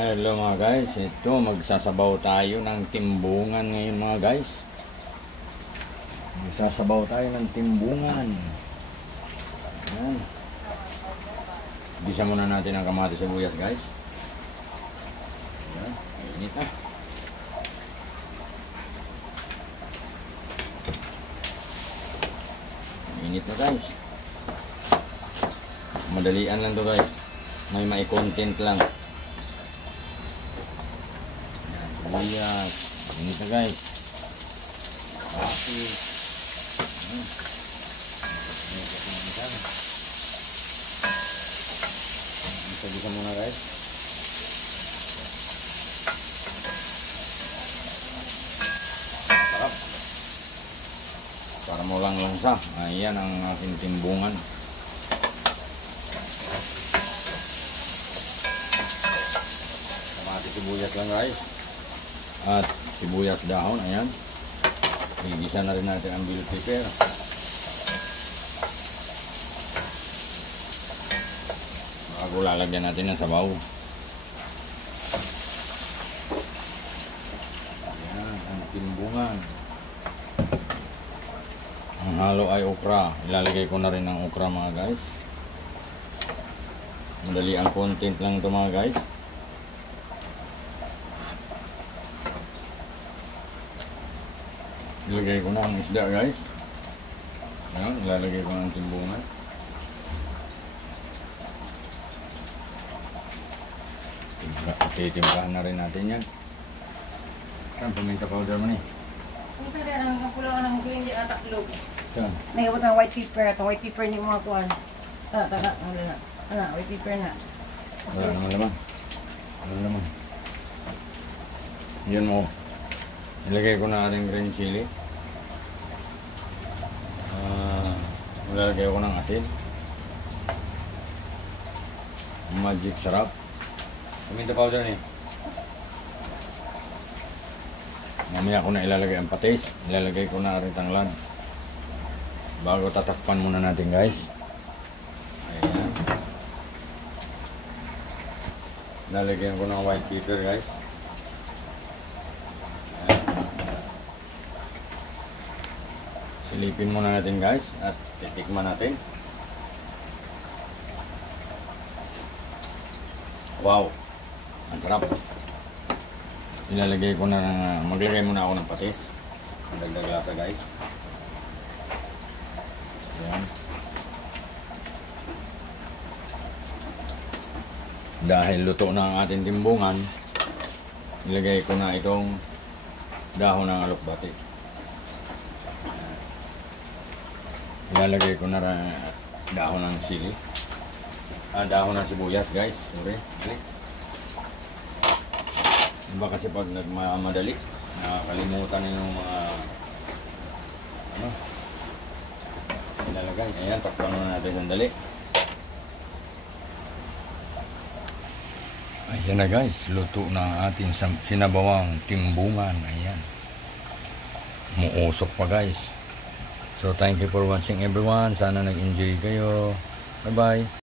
Hello mga guys, ito magsasabaw tayo ng timbungan ngayon mga guys. Magsasabaw tayo ng timbungan. Ayan. Bisa muna natin ang kamatis sibuyas guys. Ayan, init na. Init na guys. Madalian lang to guys. May content lang. Sibuyas. Init na guys. Kamatis. Bisa muna guys. Sarap. Para mo lang langsa. Ayan ang ating timbungan. Kamatis sibuyas lang guys. At sibuyas dahon. Ayan. Igisa na rin natin ang bell pepper. Bago lalagyan natin ng sabaw. Ayan, ang timbungan. Ang halo ay okra. Ilalagay ko na rin ang okra mga guys. Madali ang content lang ito mga guys. Ilalagay ko na ang isda guys. Ayan, ilalagay ko na ang timbungan. Titimplahan na rin natin yan. Saan paminta powder mo ni? Ito rin ang kapulakan ng green di ataklog. Saan? Nagabot ng white pepper. Itong white pepper ni mga kuwan. White pepper na. Wala naman laman. Wala naman. Yun mo. Ilagay ko na rin green chili. Ilalagay ko ng asin. Magic sarap. Paminta powder ni. Mamaya ko na ilalagay ang patis. Ilalagay ko na rin tanglad. Bago tatakpan muna natin guys. Ayan. Lalagyan ko ng white pepper guys. Ayan. Silipin muna natin guys. At titikman natin. Wow! Ang sarap. Ilalagay ko na, maglagay muna ako ng patis. Dagdag lasa guys. Ayan. Dahil luto na ang ating timbungan, ilagay ko na itong dahon ng alokbati. Ilalagay ko na dahon ng sili. Dahon ng sibuyas guys. Sorry. Iba kasi pag nagmamadali, nakakalimutan yung mga ilalagay. Ayan, takpan na natin sandali. Ayan na guys, luto na ang ating sinabawang timbungan. Ayan. Muusok pa guys. So thank you for watching everyone. Sana nag-enjoy kayo. Bye bye.